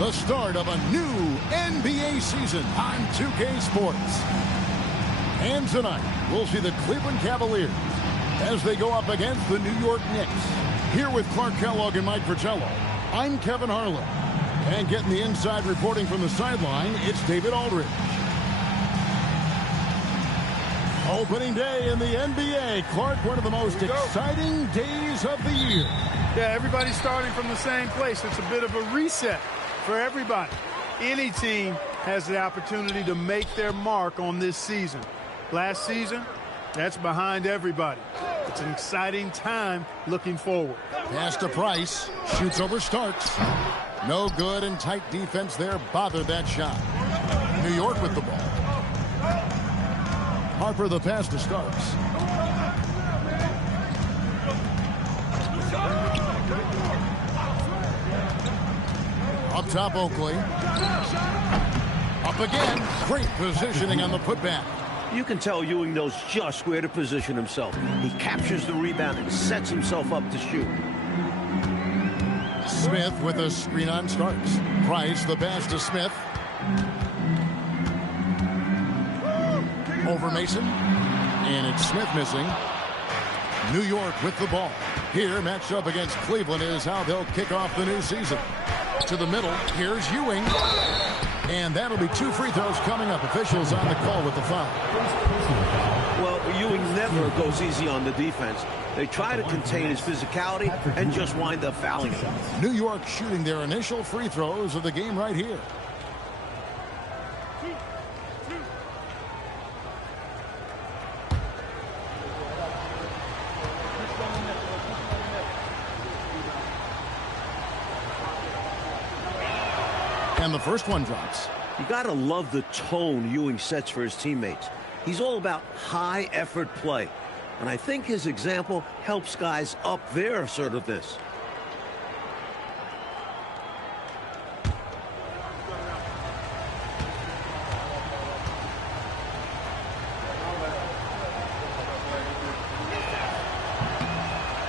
The start of a new NBA season on 2K Sports. And tonight, we'll see the Cleveland Cavaliers as they go up against the New York Knicks. Here with Clark Kellogg and Mike Fratello, I'm Kevin Harlan. And getting the inside reporting from the sideline, it's David Aldridge. Opening day in the NBA. Clark, one of the most exciting days of the year. Yeah, everybody's starting from the same place. It's a bit of a reset for everybody. Any team has the opportunity to make their mark on this season. Last season, that's behind everybody. It's an exciting time looking forward. Pass to Price. Shoots over Starks. No good, and tight defense there bothered that shot. New York with the ball. Harper the pass to Starks. Up top, Oakley. Up again. Great positioning on the putback. You can tell Ewing knows just where to position himself. He captures the rebound and sets himself up to shoot. Smith with a screen on Starks. Price the pass to Smith. Over Mason. And it's Smith missing. New York with the ball. Here, matched up against Cleveland, is how they'll kick off the new season. To the middle. Here's Ewing. And that'll be 2 free throws coming up. Officials on the call with the foul. Well, Ewing never goes easy on the defense. They try to contain his physicality and just wind up fouling him. New York shooting their initial free throws of the game right here. And the first one drops. You gotta love the tone Ewing sets for his teammates. He's all about high effort play. And I think his example helps guys up their assertiveness.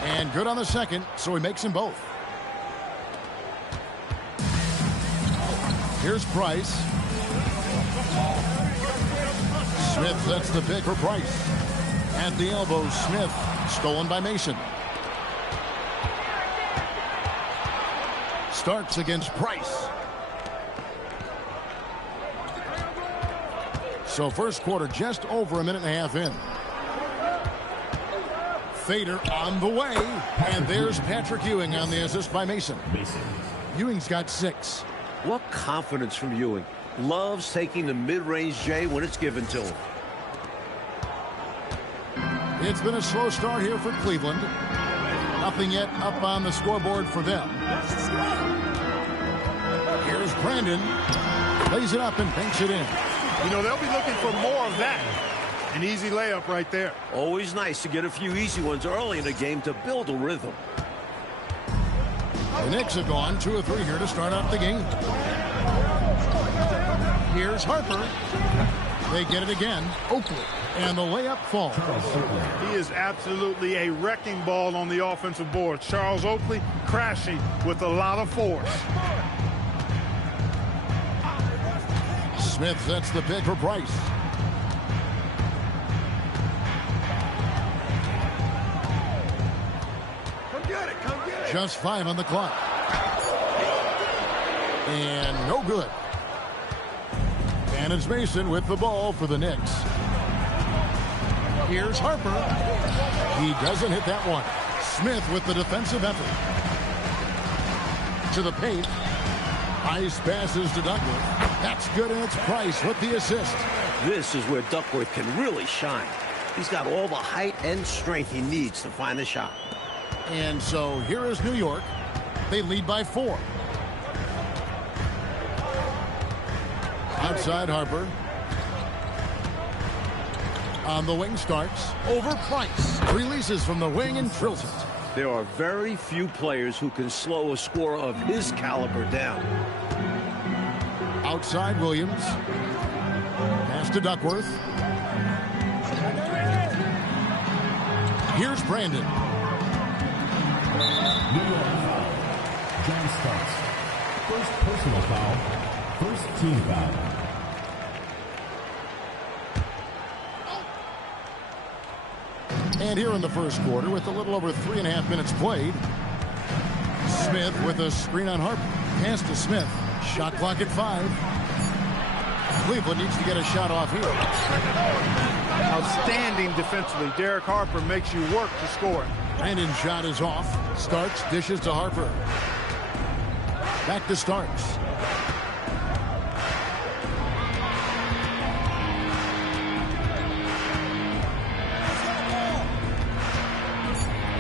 And good on the second, so he makes them both. Here's Price. Smith sets the pick for Price. At the elbow, Smith. Stolen by Mason. Starks against Price. So first quarter just over a minute and a half in. Fader on the way. And there's Patrick Ewing on the assist by Mason. Ewing's got 6. What confidence from Ewing. Loves taking the mid-range J when it's given to him. It's been a slow start here for Cleveland. Nothing yet up on the scoreboard for them. Here's Brandon. Lays it up and banks it in. You know, they'll be looking for more of that. An easy layup right there. Always nice to get a few easy ones early in the game to build a rhythm. The Knicks have gone 2 of 3 here to start out the game. Here's Harper. They get it again. Oakley. And the layup falls. He is absolutely a wrecking ball on the offensive board. Charles Oakley crashing with a lot of force. Smith sets the pick for Price. Just 5 on the clock. And no good. And it's Mason with the ball for the Knicks. Here's Harper. He doesn't hit that one. Smith with the defensive effort. To the paint. Ice passes to Duckworth. That's good, and it's Price with the assist. This is where Duckworth can really shine. He's got all the height and strength he needs to find the shot. And so here is New York. They lead by 4. Outside Harper. On the wing Starks. Over Price. Releases from the wing and drills it. There are very few players who can slow a scorer of his caliber down. Outside Williams. Pass to Duckworth. Here's Brandon. First personal foul. First team foul. And here in the first quarter, with a little over 3.5 minutes played, Smith with a screen on Harper. Pass to Smith. Shot clock at 5. Cleveland needs to get a shot off here. Outstanding defensively. Derek Harper makes you work to score. Brandon's shot is off. Starks dishes to Harper. Back to Starks.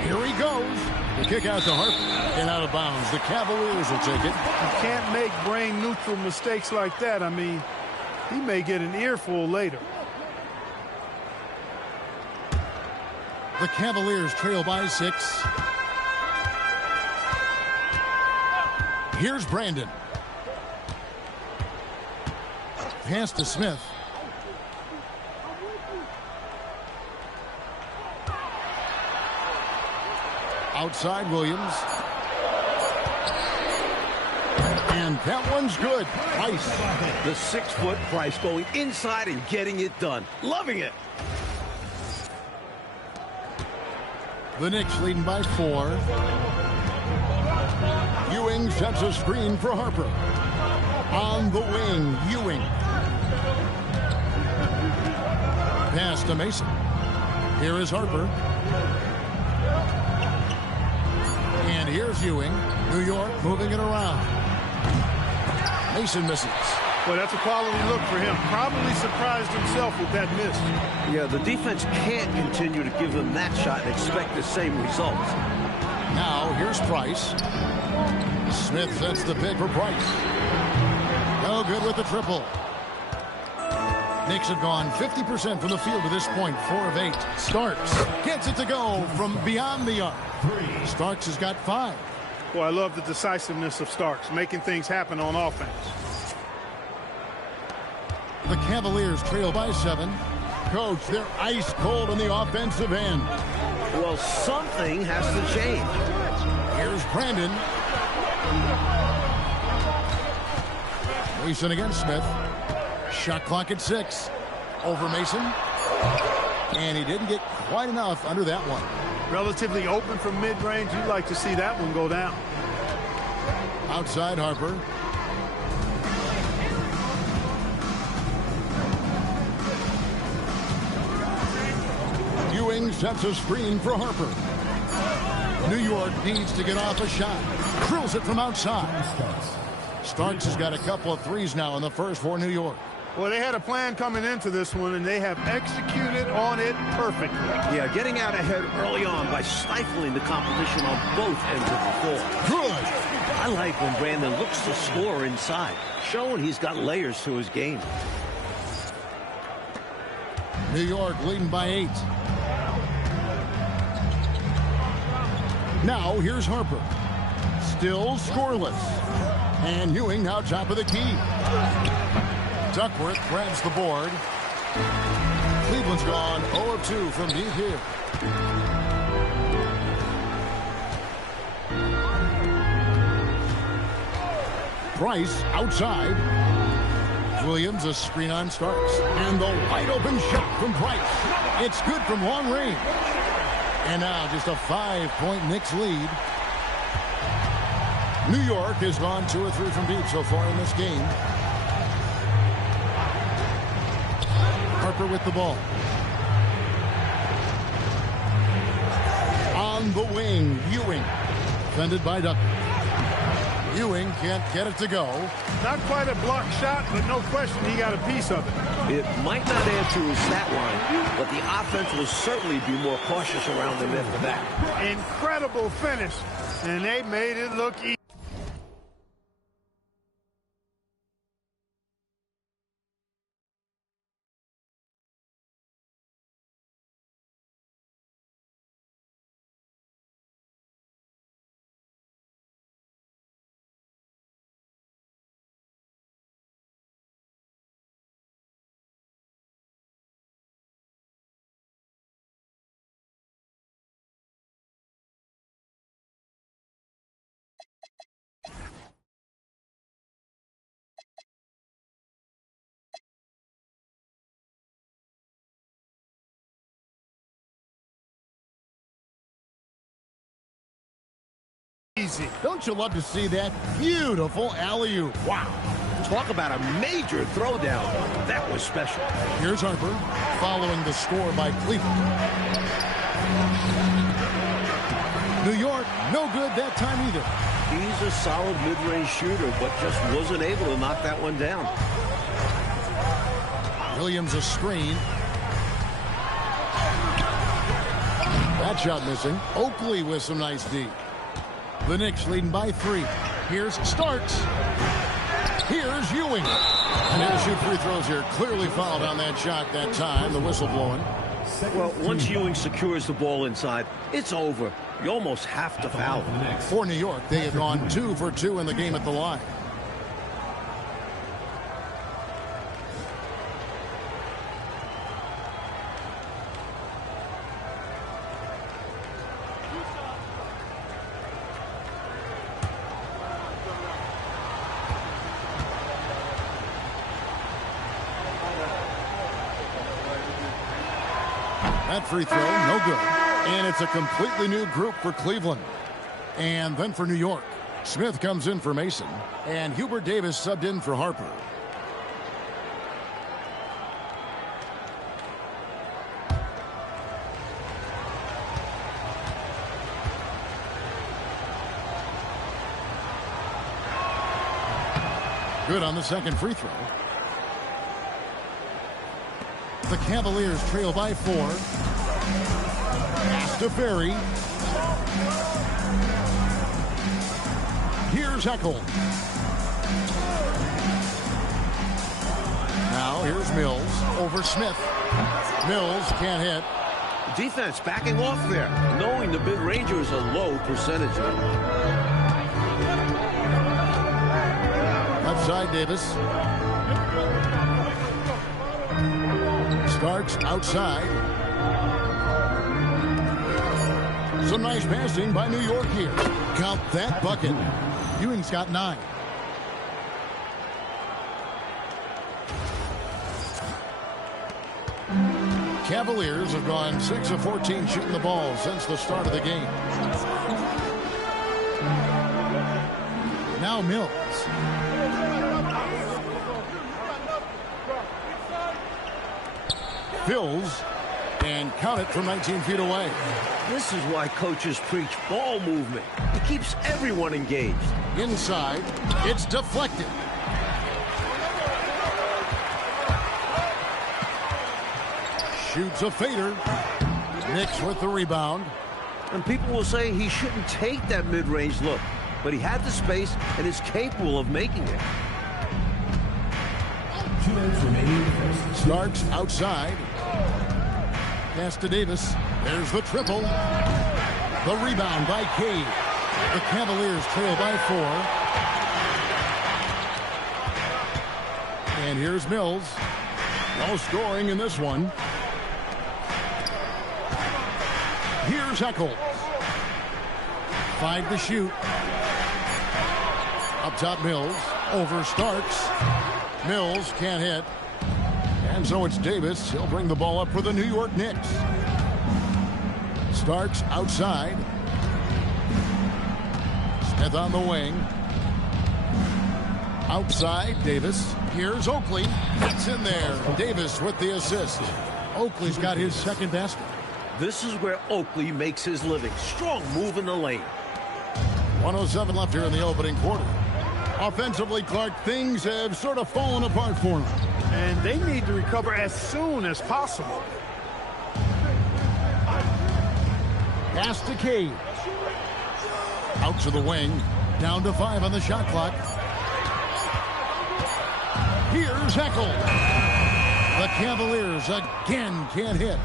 Here he goes. The kick out to Harper and out of bounds. The Cavaliers will take it. You can't make brain-neutral mistakes like that. I mean, he may get an earful later. The Cavaliers trail by 6. Here's Brandon. Pass to Smith. Outside Williams. And that one's good. Price. The 6-foot Price going inside and getting it done. Loving it. The Knicks leading by 4. Ewing sets a screen for Harper. On the wing, Ewing. Pass to Mason. Here is Harper. And here's Ewing. New York moving it around. Mason misses. Well, that's a quality look for him. Probably surprised himself with that miss. Yeah, the defense can't continue to give them that shot and expect the same results. Now, here's Price. Smith sets the pick for Price. No good with the triple. Knicks have gone 50% from the field to this point, 4 of 8. Starks gets it to go from beyond the arc. Starks has got 5. Well, I love the decisiveness of Starks, making things happen on offense. The Cavaliers trail by 7. Coach, they're ice cold on the offensive end. Well, something has to change. Here's Brandon. Mason against Smith. Shot clock at 6. Over Mason. And he didn't get quite enough under that one. Relatively open from mid-range. You'd like to see that one go down. Outside Harper. Ewing sets a screen for Harper. New York needs to get off a shot. Drills it from outside. Starks has got a couple of threes now in the first for New York. Well, they had a plan coming into this one, and they have executed on it perfectly. Yeah, getting out ahead early on by stifling the competition on both ends of the floor. Good. I like when Brandon looks to score inside, showing he's got layers to his game. New York leading by 8. Now here's Harper. Still scoreless. And Ewing now top of the key. Duckworth grabs the board. Cleveland's gone 0 of 2 from deep here. Price outside. Williams a screen on Starks. And the wide open shot from Price. It's good from long range. And now just a 5-point Knicks lead. New York has gone 2 or 3 from deep so far in this game. Harper with the ball. On the wing, Ewing. Defended by Duckworth. Ewing can't get it to go. Not quite a block shot, but no question he got a piece of it. It might not add to his stat line, but the offense will certainly be more cautious around him after that. Incredible finish, and they made it look easy. easy. Don't you love to see that? Beautiful alley-oop. Wow. Talk about a major throwdown. That was special. Here's Harper following the score by Cleveland. New York, no good that time either. He's a solid mid-range shooter, but just wasn't able to knock that one down. Williams a screen. That shot missing. Oakley with some nice D. The Knicks leading by 3. Here's Starks. Here's Ewing. And he'll shoot free throws here. Clearly fouled on that shot that time. The whistle blowing. Well, once Ewing secures the ball inside, it's over. You almost have to foul him. For New York, they have gone 2 for 2 in the game at the line. That free throw, no good. And it's a completely new group for Cleveland. And then for New York, Smith comes in for Mason. And Hubert Davis subbed in for Harper. Good on the second free throw. The Cavaliers trail by 4. Pass to Ferry. Here's Eckel. Now here's Mills over Smith. Mills can't hit. Defense backing off there, knowing the mid-ranger is a low percentage. Left side, Davis. Starks outside. Some nice passing by New York here. Count that bucket. Ewing's got 9. Cavaliers have gone 6 of 14 shooting the ball since the start of the game. Now Mills. Fills and count it from 19 feet away. This is why coaches preach ball movement. It keeps everyone engaged. Inside, it's deflected. Shoots a fader. Knicks with the rebound. And people will say he shouldn't take that mid-range look, but he had the space and is capable of making it. 2 minutes remaining. Starks outside. Pass to Davis. There's the triple. The rebound by Cade. The Cavaliers trail by 4. And here's Mills. No scoring in this one. Here's Eckel. 5 to shoot. Up top Mills. Over Starks. Mills can't hit. And so it's Davis. He'll bring the ball up for the New York Knicks. Starks outside. Smith on the wing. Outside, Davis. Here's Oakley. It's in there. Davis with the assist. Oakley's got his second basket. This is where Oakley makes his living. Strong move in the lane. 1:07 left here in the opening quarter. Offensively, Clark, things have sort of fallen apart for him. And they need to recover as soon as possible. Pass to Cade. Out to the wing. Down to 5 on the shot clock. Here's Eckel. The Cavaliers again can't hit.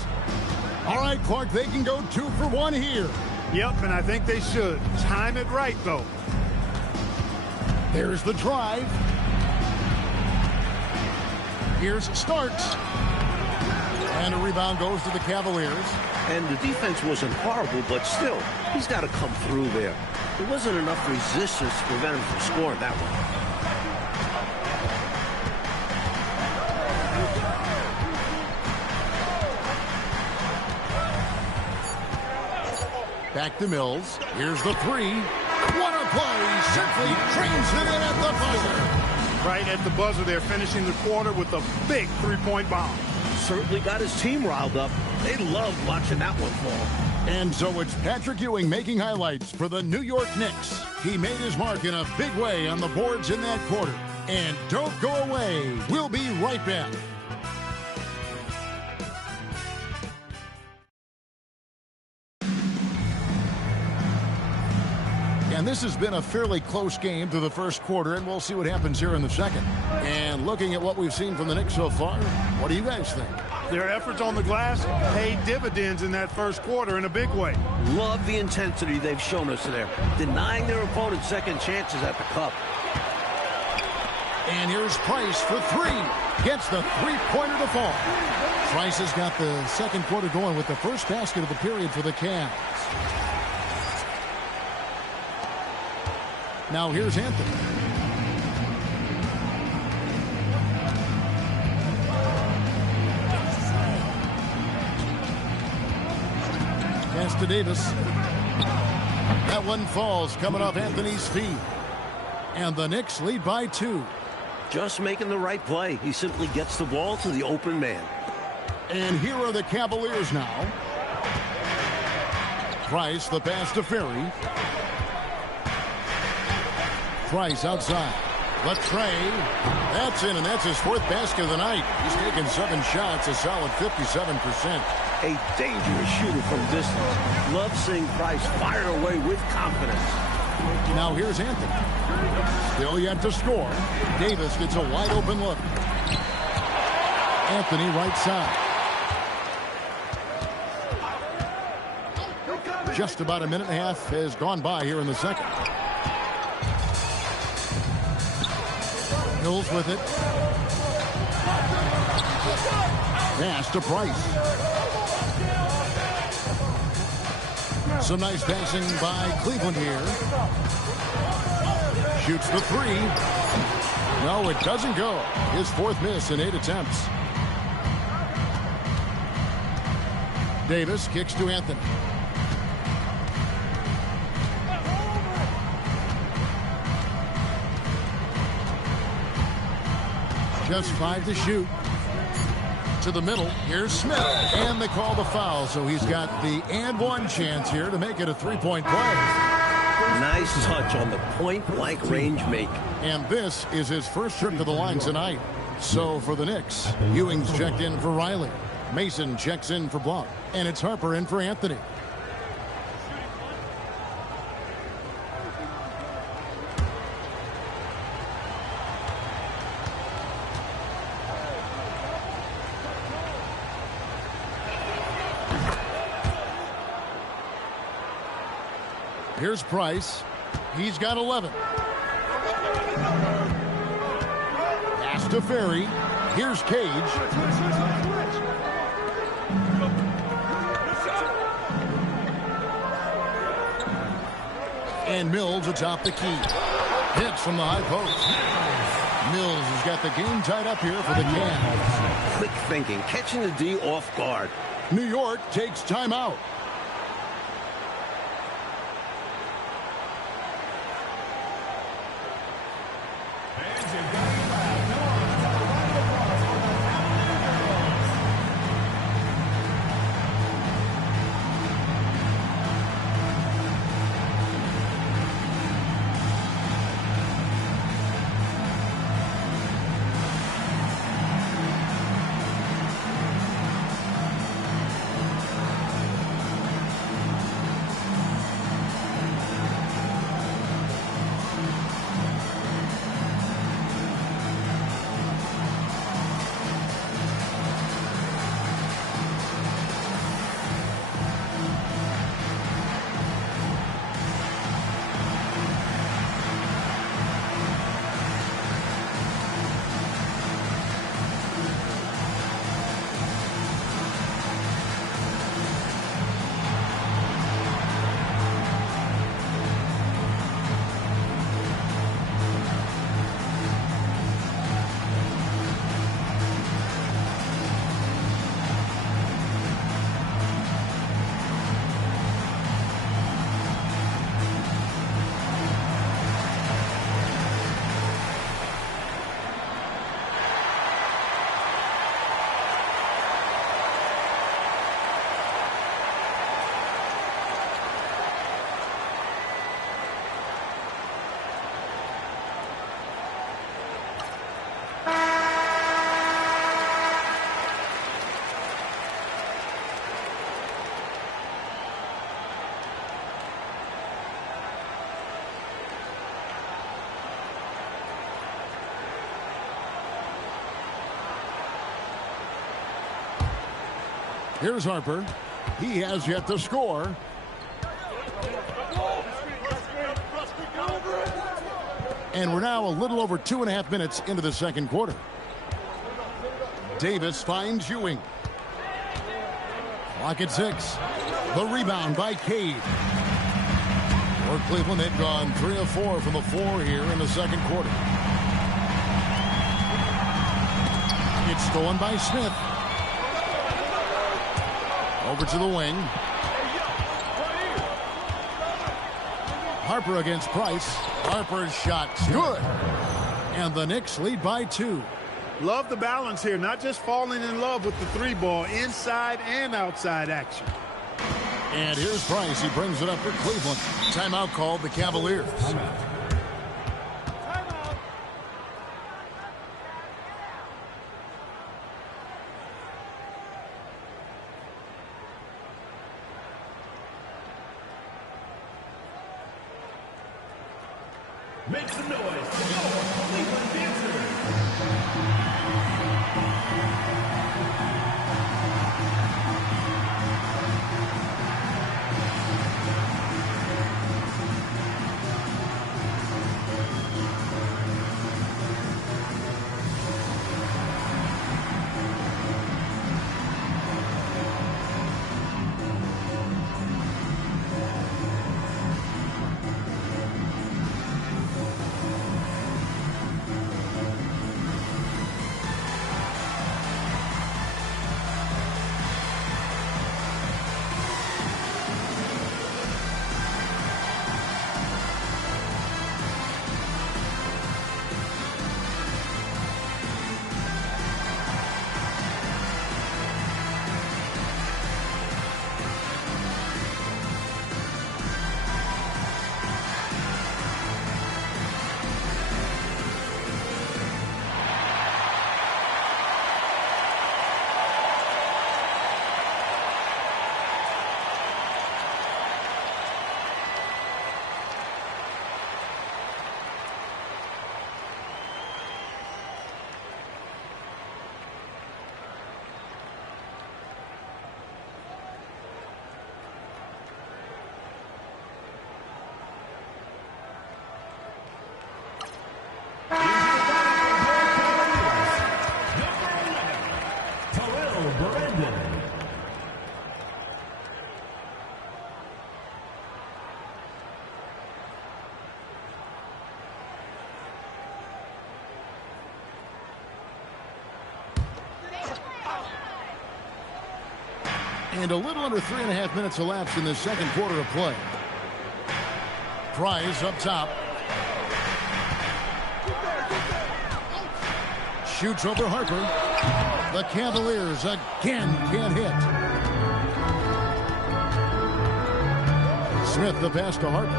All right, Clark, they can go 2 for 1 here. Yep, and I think they should. Time it right, though. There's the drive. Here's Starks. And a rebound goes to the Cavaliers. And the defense wasn't horrible, but still, he's got to come through there. There wasn't enough resistance to prevent him from scoring that one. Back to Mills. Here's the 3. What a play. Simply trains it in at the buzzer. Right at the buzzer, they're finishing the quarter with a big three-point bomb. Certainly got his team riled up. They loved watching that one fall. And so it's Patrick Ewing making highlights for the New York Knicks. He made his mark in a big way on the boards in that quarter. And don't go away. We'll be right back. And this has been a fairly close game through the first quarter, and we'll see what happens here in the second. And looking at what we've seen from the Knicks so far, what do you guys think? Their efforts on the glass paid dividends in that first quarter in a big way. Love the intensity they've shown us there, denying their opponents second chances at the cup. And here's Price for three. Gets the three-pointer to fall. Price has got the second quarter going with the first basket of the period for the Cavs. Now here's Anthony. Pass to Davis. That one falls coming off Anthony's feet. And the Knicks lead by 2. Just making the right play. He simply gets the ball to the open man. And here are the Cavaliers now. Price, the pass to Ferry. Price outside. Latrey. That's in, and that's his 4th basket of the night. He's taken 7 shots, a solid 57%. A dangerous shooter from distance. Love seeing Price fire away with confidence. Now here's Anthony. Still yet to score. Davis gets a wide open look. Anthony right side. Just about a minute and a half has gone by here in the second. Mills with it. Pass to Price. Some nice passing by Cleveland here. Shoots the three. No, it doesn't go. His 4th miss in 8 attempts. Davis kicks to Anthony. Just 5 to shoot. To the middle. Here's Smith. And they call the foul, so he's got the and one chance here to make it a 3-point play. Nice touch on the point-blank range make. And this is his first trip to the line tonight. So for the Knicks, Ewing's checked in for Riley. Mason checks in for Blount. And it's Harper in for Anthony. Here's Price. He's got 11. Pass to Ferry. Here's Cage. And Mills atop the key. Hits from the high post. Mills has got the game tied up here for the Cavs. Quick thinking, catching the D off guard. New York takes timeout. Here's Harper. He has yet to score. And we're now a little over 2.5 minutes into the second quarter. Davis finds Ewing. Clock at 6. The rebound by Cade. For Cleveland, they've gone 3 of 4 from the floor here in the second quarter. It's stolen by Smith. Over to the wing. Harper against Price. Harper's shot's good. And the Knicks lead by 2. Love the balance here, not just falling in love with the 3-ball, inside and outside action. And here's Price. He brings it up for Cleveland. Timeout called the Cavaliers. Make some noise for your Cleveland dancers. And a little under 3.5 minutes elapsed in the second quarter of play. Price up top. Shoots over Harper. The Cavaliers again can't hit. Smith the pass to Harper.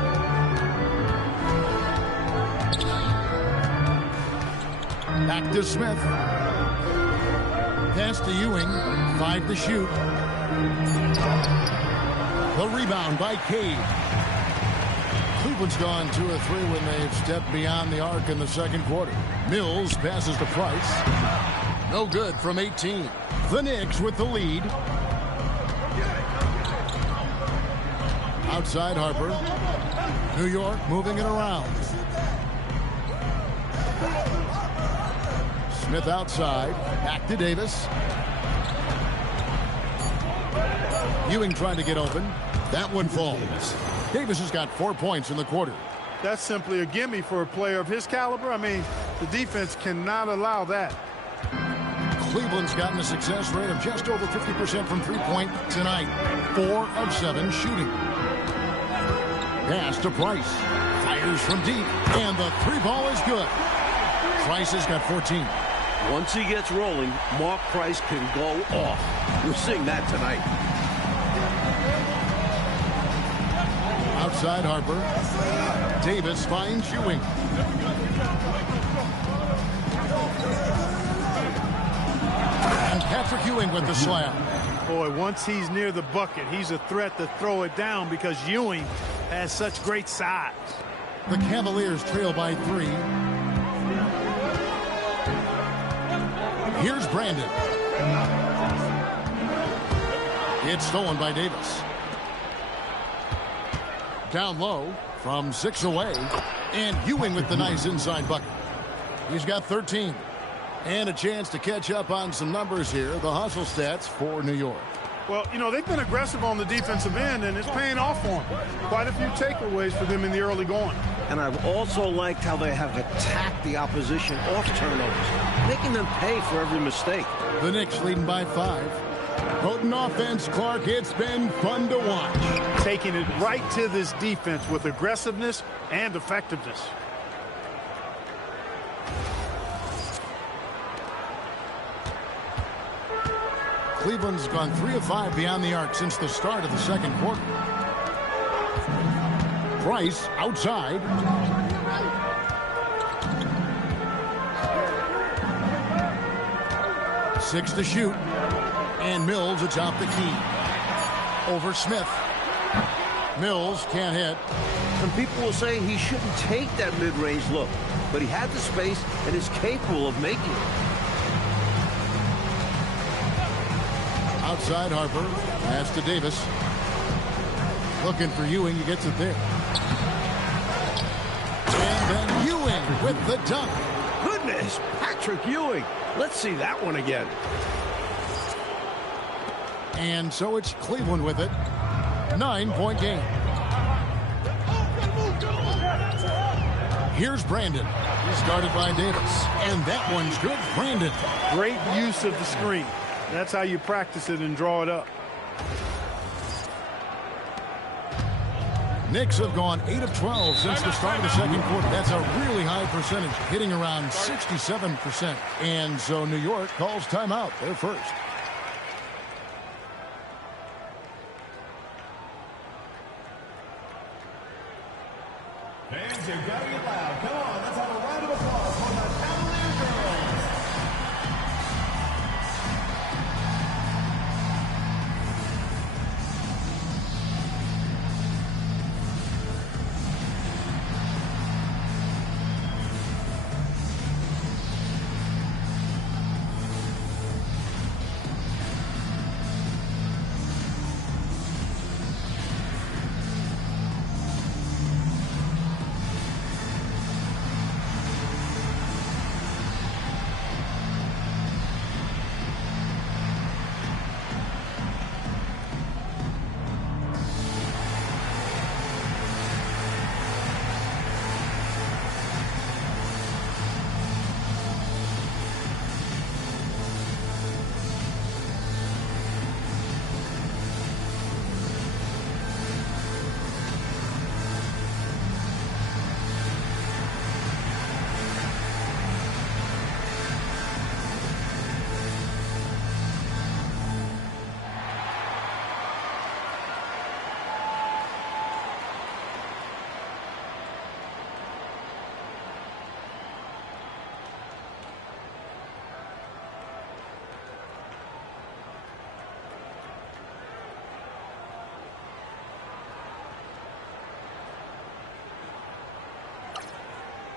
Back to Smith. Pass to Ewing. 5 to shoot. The rebound by Cade. Cleveland's gone 2 of 3 when they've stepped beyond the arc in the second quarter. Mills passes to Price. No good from 18. The Knicks with the lead. Outside Harper. New York moving it around. Smith outside. Back to Davis. Ewing trying to get open. That one falls. Davis has got 4 points in the quarter. That's simply a gimme for a player of his caliber. I mean, the defense cannot allow that. Cleveland's gotten a success rate of just over 50% from three-point tonight. 4 of 7 shooting. Pass to Price. Fires from deep. And the 3-ball is good. Price has got 14. Once he gets rolling, Mark Price can go off. We're seeing that tonight. Outside Harper. Davis finds Ewing. And Patrick Ewing with the slam. Boy, once he's near the bucket, he's a threat to throw it down because Ewing has such great size. The Cavaliers trail by 3. Here's Brandon. It's stolen by Davis. Down low from 6 away. And Ewing with the nice inside bucket. He's got 13. And a chance to catch up on some numbers here. The hustle stats for New York. Well, you know, they've been aggressive on the defensive end, and it's paying off for them. Quite a few takeaways for them in the early going. And I've also liked how they have attacked the opposition off turnovers, making them pay for every mistake. The Knicks leading by 5. Potent offense, Clark. It's been fun to watch. Taking it right to this defense with aggressiveness and effectiveness. Cleveland's gone 3 of 5 beyond the arc since the start of the second quarter. Price outside. Six to shoot. And Mills atop the key. Over Smith. Mills can't hit. Some people will say he shouldn't take that mid-range look, but he had the space and is capable of making it. Outside Harper. Pass to Davis. Looking for Ewing. He gets it there. And then Ewing with the dunk. Goodness, Patrick Ewing. Let's see that one again. And so it's Cleveland with it. 9-point game. Here's Brandon. He's guarded by Davis. And that one's good. Brandon. Great use of the screen. That's how you practice it and draw it up. Knicks have gone 8 of 12 since the start of the second quarter. That's a really high percentage, hitting around 67%. And so New York calls timeout. They're first. Fans, you've got to get loud. Come on, let's have a round of applause for the Cavaliers girls.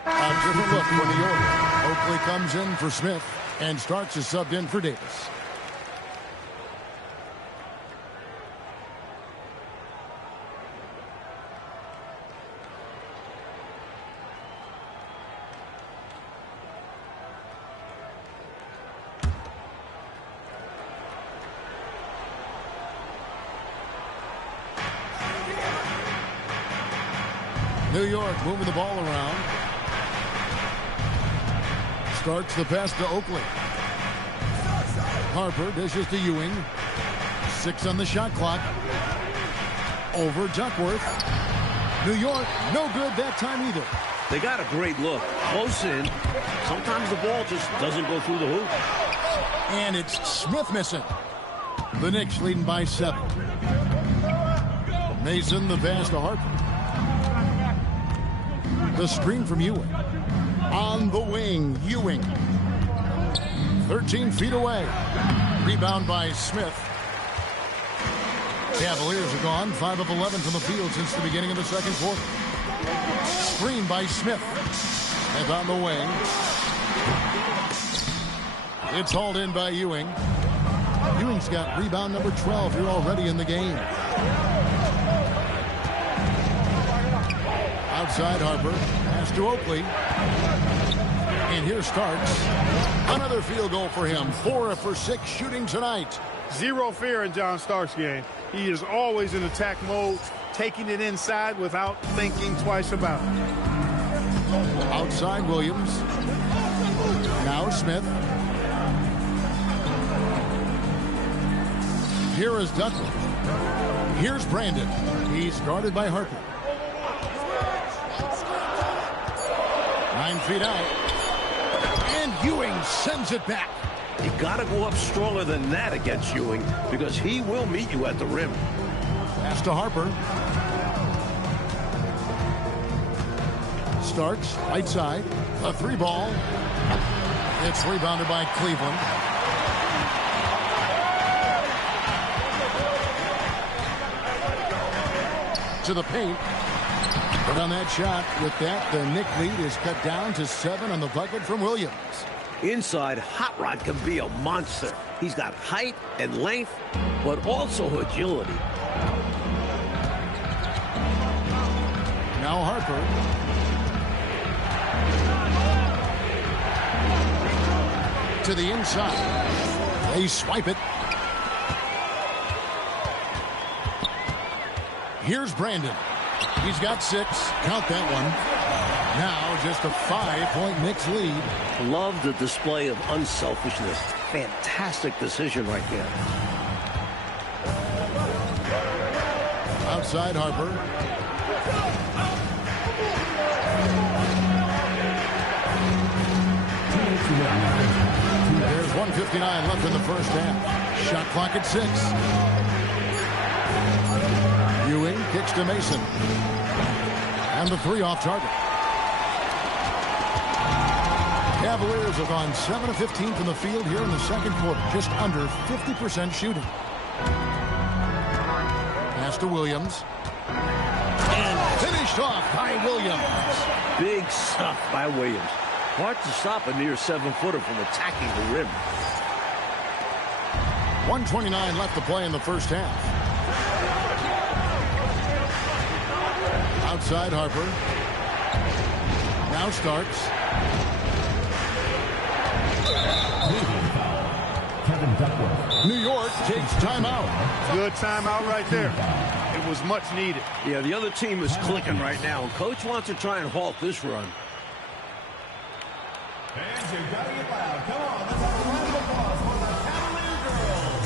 A different look for New York. Oakley comes in for Smith and starts to subbed in for Davis. New York moving the ball around. Starts the pass to Oakley. Harper dishes to Ewing. 6 on the shot clock. Over Duckworth. New York, no good that time either. They got a great look. Close in. Sometimes the ball just doesn't go through the hoop. And it's Smith missing. The Knicks leading by 7. Mason the pass to Harper. The screen from Ewing. On the wing, Ewing. 13 feet away. Rebound by Smith. Cavaliers are gone 5 of 11 from the field since the beginning of the second quarter. Screen by Smith. And on the wing. It's hauled in by Ewing. Ewing's got rebound number 12 here already in the game. Outside Harper. Pass to Oakley. And here Starks. Another field goal for him. 4 for 6 shooting tonight. Zero fear in John Starks' game. He is always in attack mode, taking it inside without thinking twice about it. Outside Williams. Now Smith. Here is Duckworth. Here's Brandon. He's guarded by Harper. 9 feet out. And Ewing sends it back. You got to go up stronger than that against Ewing because he will meet you at the rim. Pass to Harper. Starks, right side. A 3 ball. It's rebounded by Cleveland. To the paint. But on that shot, with that, the Knicks lead is cut down to 7 on the bucket from Williams. Inside, Hot Rod can be a monster. He's got height and length, but also agility. Now Harper. To the inside. They swipe it. Here's Brandon. He's got 6. Count that one. Now just a 5-point Knicks lead. Love the display of unselfishness. Fantastic decision right there. Outside Harper. There's 1:59 left in the first half. Shot clock at 6. Ewing kicks to Mason. And the 3 off target. Cavaliers have gone 7 of 15 from the field here in the second quarter. Just under 50% shooting. Pass to Williams. And finished off by Williams. Big stuff by Williams. Hard to stop a near 7-footer from attacking the rim. 1:29 left to play in the first half. Outside Harper. Now Starks. New York takes timeout. Good timeout right there. It was much needed. Yeah, the other team is clicking right now. Coach wants to try and halt this run. Fans, you gotta get loud. Come on, let's have a round of applause for the Cavalier girls.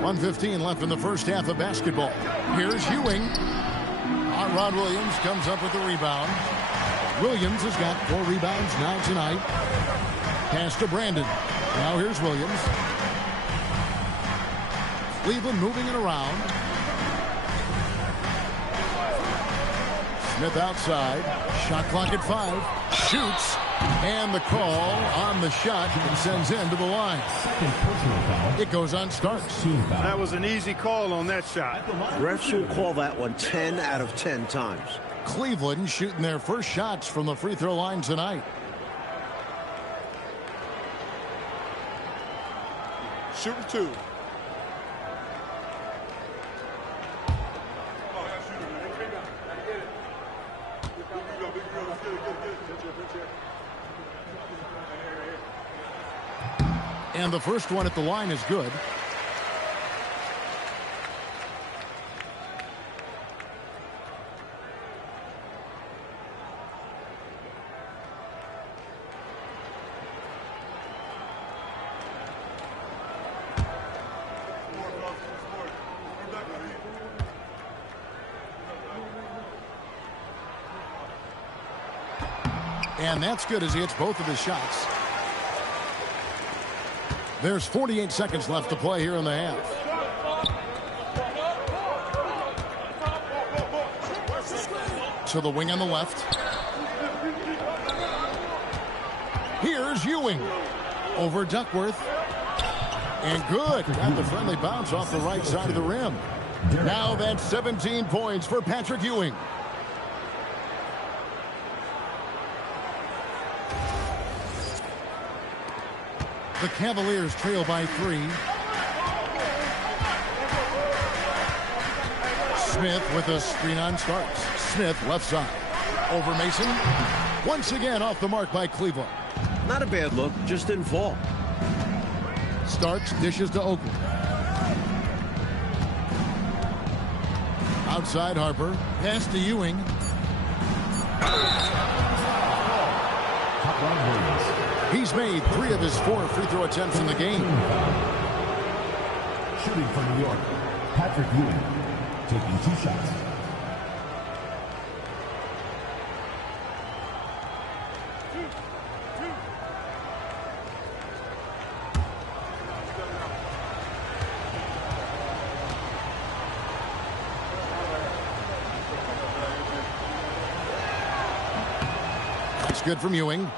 .115 left in the first half of basketball. Here's Ewing. Rod Williams comes up with the rebound. Williams has got 4 rebounds now tonight. Pass to Brandon. Now here's Williams. Cleveland moving it around. Smith outside. Shot clock at 5. Shoots. And the call on the shot and sends him to the line. It goes on Starks. That was an easy call on that shot. Refs will call that one 10 out of 10 times. Cleveland shooting their first shots from the free throw line tonight. Shooting 2. And the first one at the line is good. And that's good as he hits both of his shots. There's 48 seconds left to play here in the half. To the wing on the left. Here's Ewing. Over Duckworth. And good. Got the friendly bounce off the right side of the rim. Now that's 17 points for Patrick Ewing. The Cavaliers trail by 3. Smith with a screen on Starks. Smith left side. Over Mason. Once again off the mark by Cleveland. Not a bad look, just didn't fall. Starks dishes to Oakland. Outside Harper. Pass to Ewing. He's made 3 of his 4 free throw attempts in the game. Shooting for New York, Patrick Ewing, taking 2 shots. That's good from Ewing.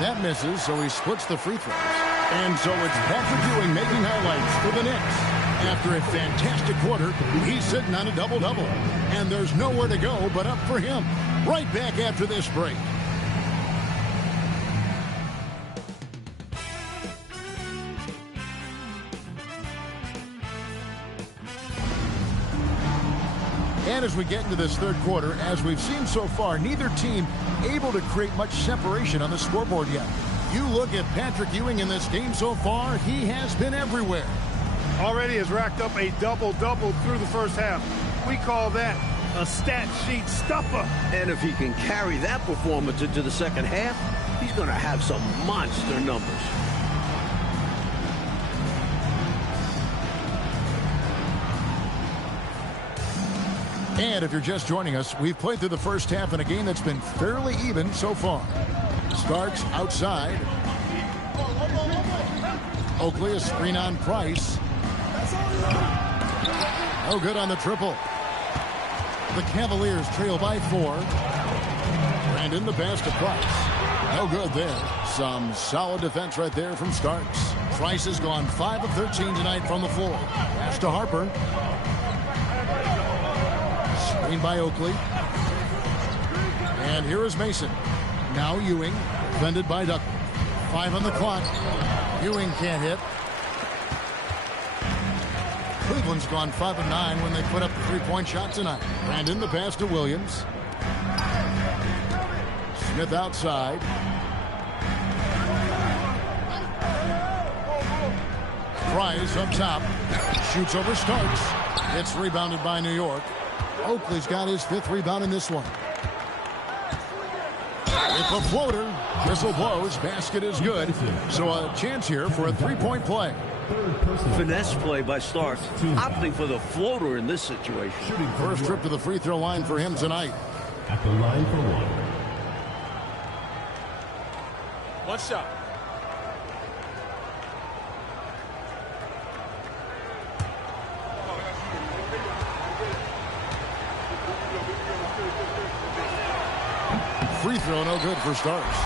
That misses, so he splits the free throws. And so it's Patrick Ewing making highlights for the Knicks. After a fantastic quarter, he's sitting on a double-double. And there's nowhere to go but up for him. Right back after this break. And as we get into this third quarter, as we've seen so far, neither team able to create much separation on the scoreboard yet. You look at Patrick Ewing in this game so far, he has been everywhere. Already has racked up a double-double through the first half. We call that a stat sheet stuffer. And if he can carry that performance into the second half, he's going to have some monster numbers. And if you're just joining us, we've played through the first half in a game that's been fairly even so far. Starks outside. Oakley, a screen on Price. No good on the triple. The Cavaliers trail by 4. Brandon, the pass to Price. No good there. Some solid defense right there from Starks. Price has gone 5 of 13 tonight from the floor. Pass to Harper. Screen by Oakley. And here is Mason. Now Ewing, defended by Duckworth. 5 on the clock. Ewing can't hit. Cleveland's gone 5 of 9 when they put up the 3-point shot tonight. Brandon, the pass to Williams. Smith outside. Price up top. Shoots over Starks. It's rebounded by New York. Oakley's got his 5th rebound in this one. With the floater, whistle blows, basket is good. So a chance here for a 3-point play. Finesse play by Starks, opting for the floater in this situation. First trip to the free throw line for him tonight. At the line for one. One shot. Free throw no good for Starks.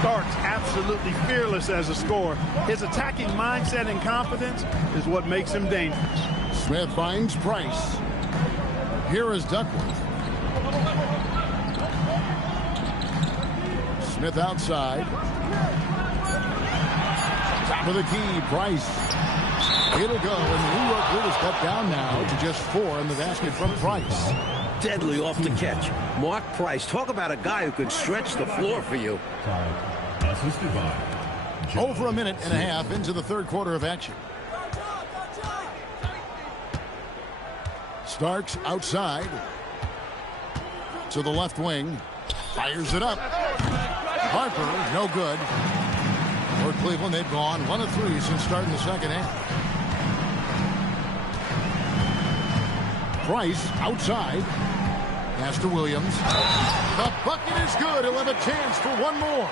Starks absolutely fearless as a scorer. His attacking mindset and confidence is what makes him dangerous. Smith finds Price. Here is Duckworth. Smith outside. Top of the key, Price. It'll go, and the New York lead is cut down now to just 4 in the basket from Price. Deadly off the catch. Mark Price, talk about a guy who can stretch the floor for you. Assisted by Over a minute and a half into the 3rd quarter of action. Starks outside. To the left wing. Fires it up. Harper, no good. For Cleveland, they've gone 1 of 3 since starting the second half. Price outside. Pass to Williams. The bucket is good. He'll have a chance for one more.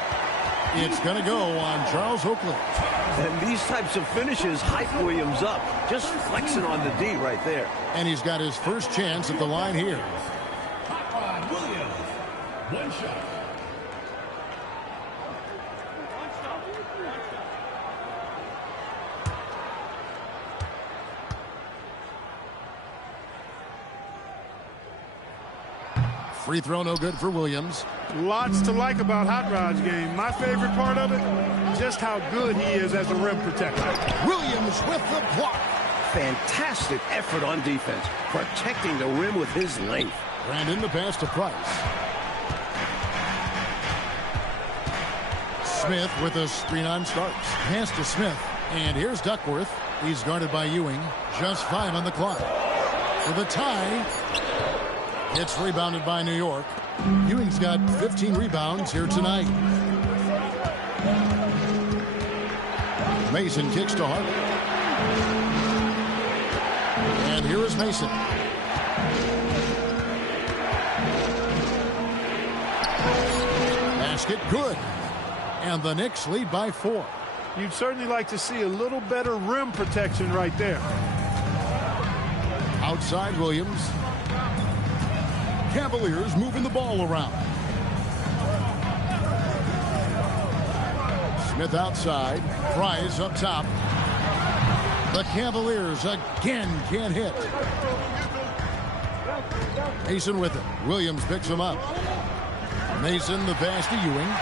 It's going to go on Charles Oakley. And these types of finishes hype Williams up. Just flexing on the D right there. And he's got his first chance at the line here. Williams. One shot. Free throw no good for Williams. Lots to like about Hot Rod's game. My favorite part of it, just how good he is as a rim protector. Williams with the block. Fantastic effort on defense, protecting the rim with his length. Brandon the pass to Price. Smith with a screen on Starks. Pass to Smith. And here's Duckworth. He's guarded by Ewing. Just 5 on the clock. For the tie. It's rebounded by New York. Ewing's got 15 rebounds here tonight. Mason kicks to Harper. And here is Mason. Basket good. And the Knicks lead by 4. You'd certainly like to see a little better rim protection right there. Outside Williams. Cavaliers moving the ball around. Smith outside. Price up top. The Cavaliers again can't hit. Mason with it. Williams picks him up. Mason the pass to Ewing.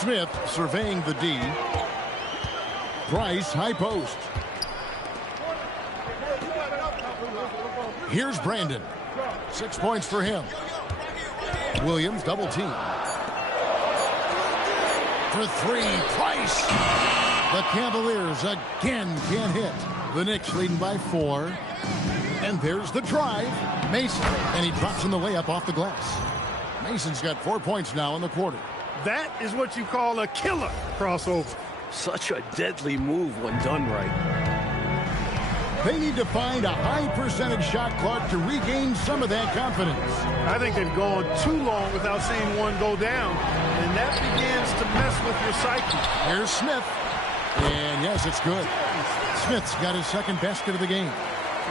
Smith surveying the D. Price high post. Here's Brandon. 6 points for him. Williams double team. For 3, Price. The Cavaliers again can't hit. The Knicks leading by 4. And there's the drive. Mason. And he drops in the layup off the glass. Mason's got 4 points now in the quarter. That is what you call a killer crossover. Such a deadly move when done right. They need to find a high percentage shot clock to regain some of that confidence. I think they've gone too long without seeing one go down, and that begins to mess with your psyche. Here's Smith. And yes, it's good. Smith's got his second basket of the game.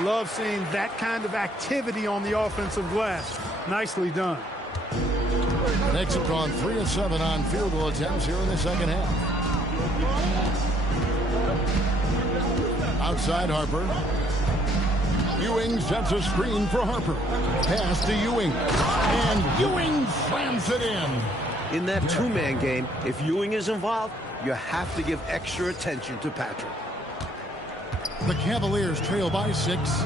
Love seeing that kind of activity on the offensive glass. Nicely done. The Knicks have gone 3 of 7 on field goal attempts here in the second half. Outside Harper. Ewing sets a screen for Harper. Pass to Ewing. And Ewing slams it in. In that two-man game, if Ewing is involved, you have to give extra attention to Patrick. The Cavaliers trail by 6.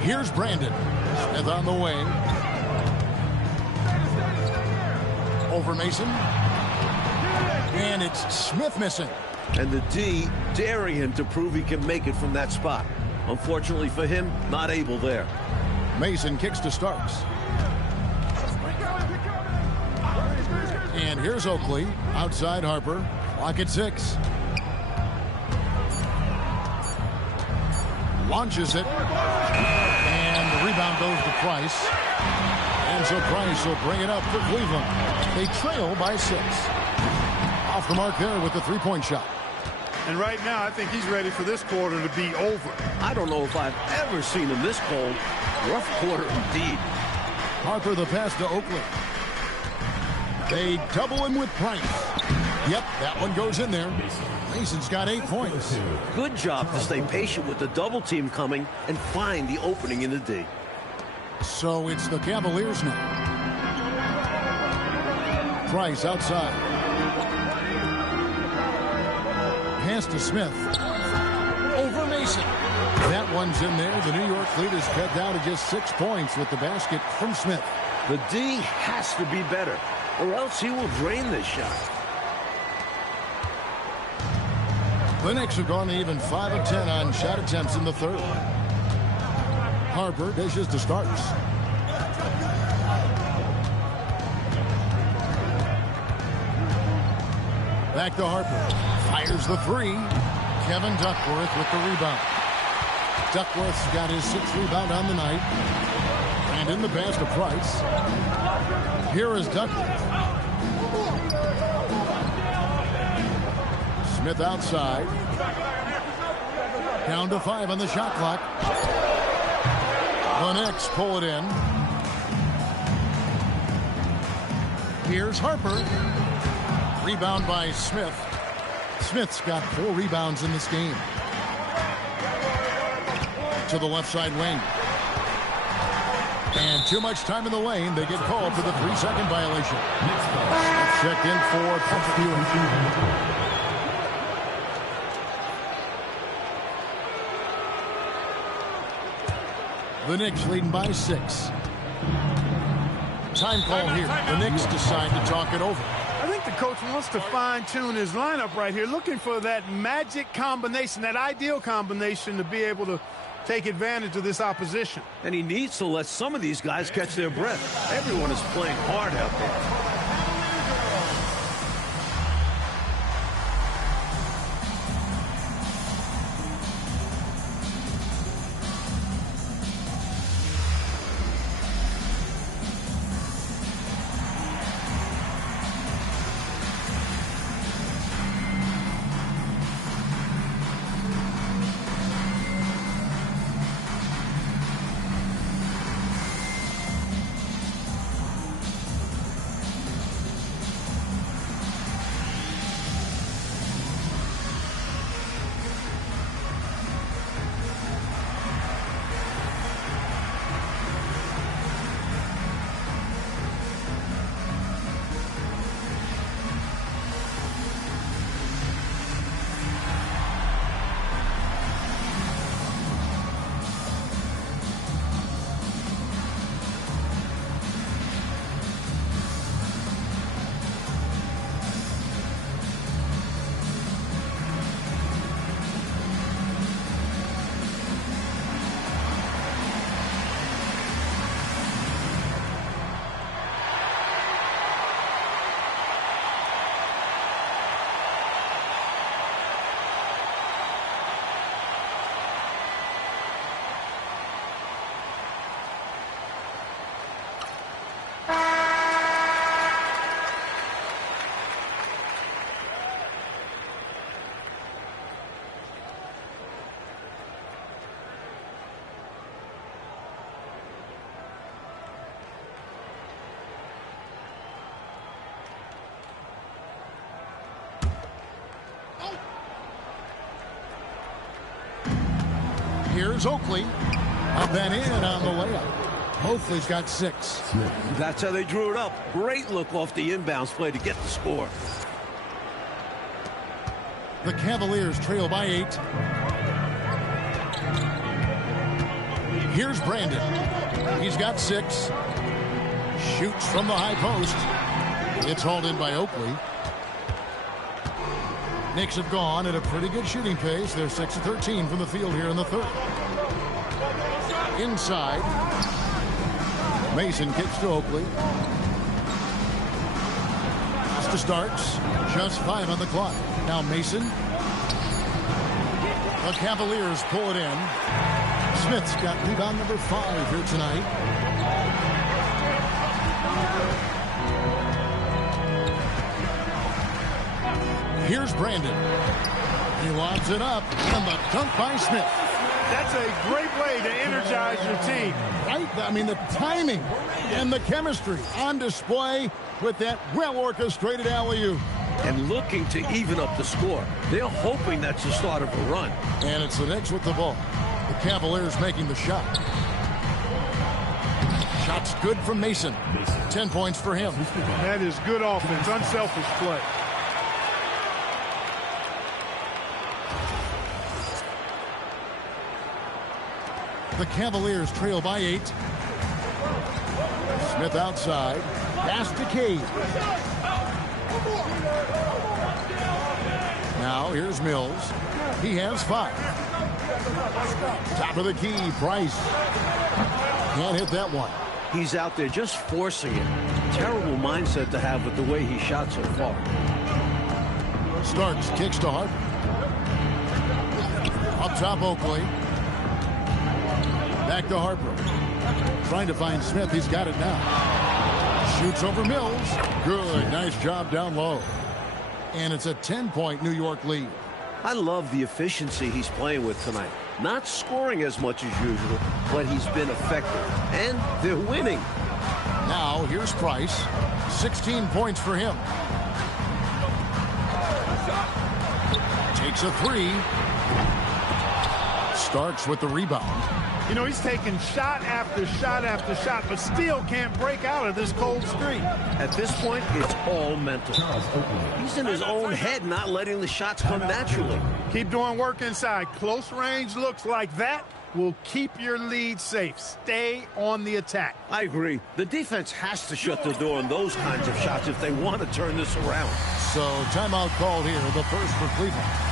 Here's Brandon. Smith on the wing. over Mason. And it's Smith missing. And the D daring him to prove he can make it from that spot. Unfortunately for him, not able there. Mason kicks to Starks. And here's Oakley. Outside Harper. Clock at 6. Launches it. And the rebound goes to Price. And so Price will bring it up for Cleveland. They trail by 6. Off the mark there with the three-point shot. And right now, I think he's ready for this quarter to be over. I don't know if I've ever seen him this cold. Rough quarter indeed. Harper the pass to Oakley. They double him with Price. Yep, that one goes in there. Mason's got 8 points. Good job to stay patient with the double team coming and find the opening in the D. So it's the Cavaliers now. Price outside. Pass to Smith. Over Mason. That one's in there. The New York lead is cut down to just 6 points with the basket from Smith. The D has to be better, or else he will drain this shot. The Knicks have gone even 5 of 10 on shot attempts in the third. Harper dishes to Starks. Back to Harper. Fires the three. Kevin Duckworth with the rebound. Duckworth's got his 6th rebound on the night. And in the pass to Price. Here is Duckworth. Smith outside. Down to 5 on the shot clock. The Knicks pull it in. Here's Harper. Rebound by Smith. Smith's got 4 rebounds in this game. To the left side wing. And too much time in the lane. They get called for the 3-second violation. Checked in for Ewing. The Knicks leading by 6. Time call here. The Knicks decide to talk it over. I think the coach wants to fine-tune his lineup right here, looking for that magic combination, that ideal combination to be able to take advantage of this opposition. And he needs to let some of these guys catch their breath. Everyone is playing hard out there. Here's Oakley. Up and in on the layup. Oakley's got 6. That's how they drew it up. Great look off the inbounds play to get the score. The Cavaliers trail by 8. Here's Brandon. He's got 6. Shoots from the high post. It's hauled in by Oakley. Knicks have gone at a pretty good shooting pace. They're 6 of 13 from the field here in the third. Inside. Mason kicks to Oakley. Pass to Starks. Just 5 on the clock. Now Mason. The Cavaliers pull it in. Smith's got rebound number 5 here tonight. Here's Brandon. He lobs it up, and the dunk by Smith. That's a great way to energize your team. Right? I mean, the timing and the chemistry on display with that well-orchestrated alley-oop. And looking to even up the score. They're hoping that's the start of a run. And it's the Knicks with the ball. The Cavaliers making the shot. Shot's good from Mason. 10 points for him. That is good offense, unselfish play. The Cavaliers trail by 8. Smith outside. Pass to Cade. Now here's Mills. He has 5. Top of the key, Price. Can't hit that one. He's out there just forcing it. Terrible mindset to have with the way he shot so far. Starks kicks to Harper. Up top, Oakley. Back to Harper. Trying to find Smith. He's got it now. Shoots over Mills. Good. Nice job down low. And it's a 10-point New York lead. I love the efficiency he's playing with tonight. Not scoring as much as usual, but he's been effective. And they're winning. Now here's Price. 16 points for him. Takes a 3. Starks with the rebound. You know, he's taking shot after shot after shot, but still can't break out of this cold streak. At this point, it's all mental. He's in his own head, not letting the shots come naturally. Keep doing work inside. Close range looks like that will keep your lead safe. Stay on the attack. I agree. The defense has to shut the door on those kinds of shots if they want to turn this around. So timeout called here, the first for Cleveland.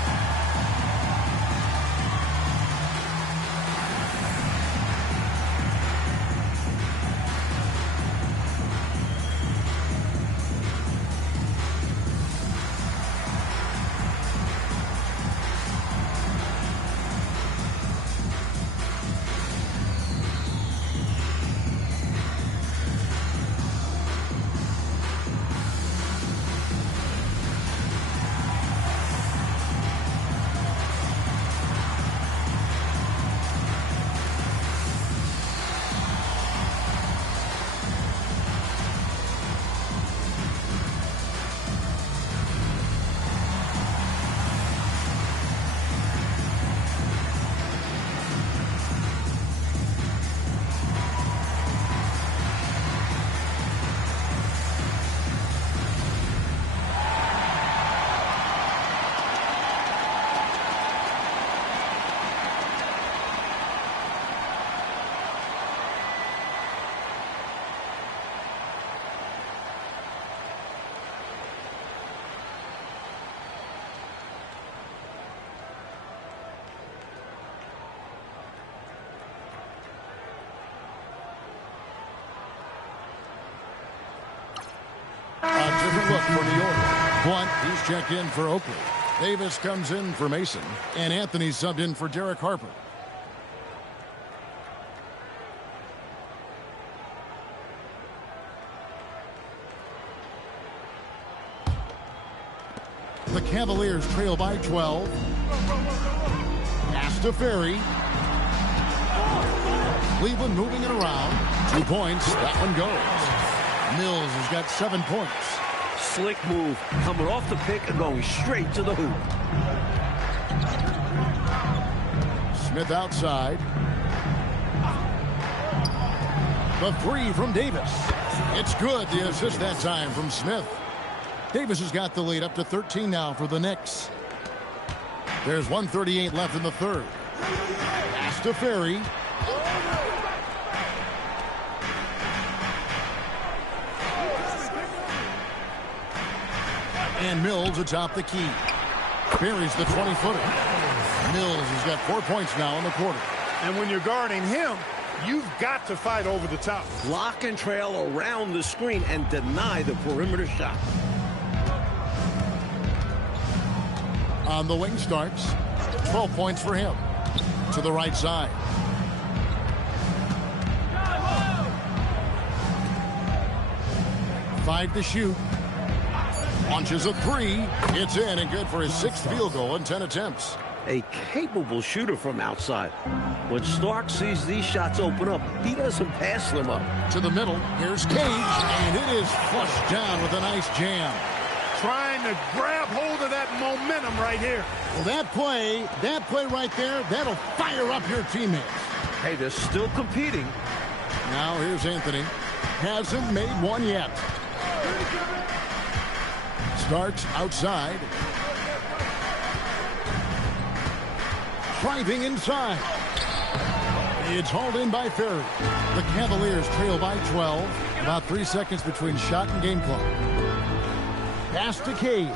Different look for New York. Blunt, he's checked in for Oakley. Davis comes in for Mason. And Anthony subbed in for Derek Harper. The Cavaliers trail by 12. Pass to Ferry. Cleveland moving it around. 2 points. That one goes. Mills has got 7 points. Slick move, coming off the pick and going straight to the hoop. Smith outside. The 3 from Davis. It's good. The assist that time from Smith. Davis has got the lead up to 13 now for the Knicks. There's 1:38 left in the third. Pass to Ferry. And Mills atop the key. Buries the 20-footer. Mills has got 4 points now in the quarter. And when you're guarding him, you've got to fight over the top. Lock and trail around the screen and deny the perimeter shot. On the wing starts. 12 points for him. To the right side. Five to shoot. Launches a three. It's in and good for his 6th field goal in 10 attempts. A capable shooter from outside. When Stark sees these shots open up, he doesn't pass them up. To the middle. Here's Cage. And it is flushed down with a nice jam. Trying to grab hold of that momentum right here. Well, that play right there, that'll fire up your teammates. Hey, they're still competing. Now here's Anthony. Hasn't made one yet. Starks outside. Driving inside. It's hauled in by Ferry. The Cavaliers trail by 12. About 3 seconds between shot and game clock. Pass to Cade.